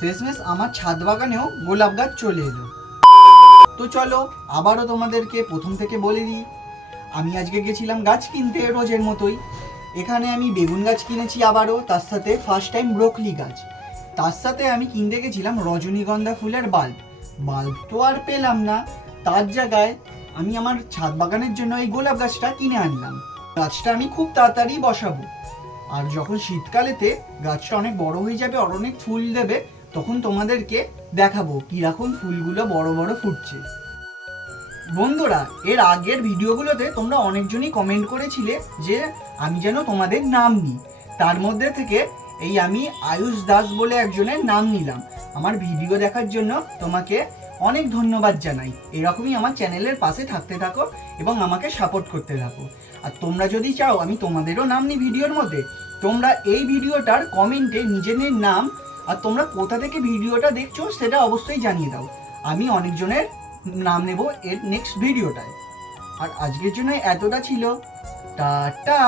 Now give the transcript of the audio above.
শেষমেশ আমার ছাদ বাগানেও গোলাপ গাছ চলে এলো। তো চলো আবারও তোমাদেরকে প্রথম থেকে বলে দিই। আমি আজকে গেছিলাম গাছ কিনতে রোজের মতোই। এখানে আমি বেগুন গাছ কিনেছি, আবারও তার সাথে ফার্স্ট টাইম ব্রোকলি গাছ। তার সাথে আমি কিনতে গেছিলাম রজনীগন্ধা ফুলের বাল্ব। বাল্ব তো আর পেলাম না, তার জায়গায় আমি আমার ছাদ বাগানের জন্য এই গোলাপ গাছটা কিনে আনলাম। গাছটা আমি খুব তাড়াতাড়ি বসাবো, আর যখন শীতকালেতে গাছটা অনেক বড় হয়ে যাবে আর অনেক ফুল দেবে, তখন তোমাদেরকে দেখাবো কিরকম ফুলগুলো বড় বড় ফুটছে। বন্ধুরা, এর আগের ভিডিওগুলোতে তোমরা অনেকজনই কমেন্ট করেছিলে যে আমি যেন তোমাদের নাম নিই। তার মধ্যে থেকে এই আমি আয়ুষ দাস বলে একজনের নাম নিলাম। আমার ভিডিও দেখার জন্য তোমাকে অনেক ধন্যবাদ জানাই। এরকমই আমার চ্যানেলের পাশে থাকতে থাকো এবং আমাকে সাপোর্ট করতে থাকো। আর তোমরা যদি চাও আমি তোমাদেরও নাম নিই ভিডিওর মধ্যে, তোমরা এই ভিডিওটার কমেন্টে নিজেদের নাম আর তোমরা কোথা থেকে ভিডিওটা দেখছো সেটা অবশ্যই জানিয়ে দাও। আমি অনেকজনের নাম নেব এর নেক্সট ভিডিওটায়। আর আজকের জন্য এতটা ছিল। টাটা।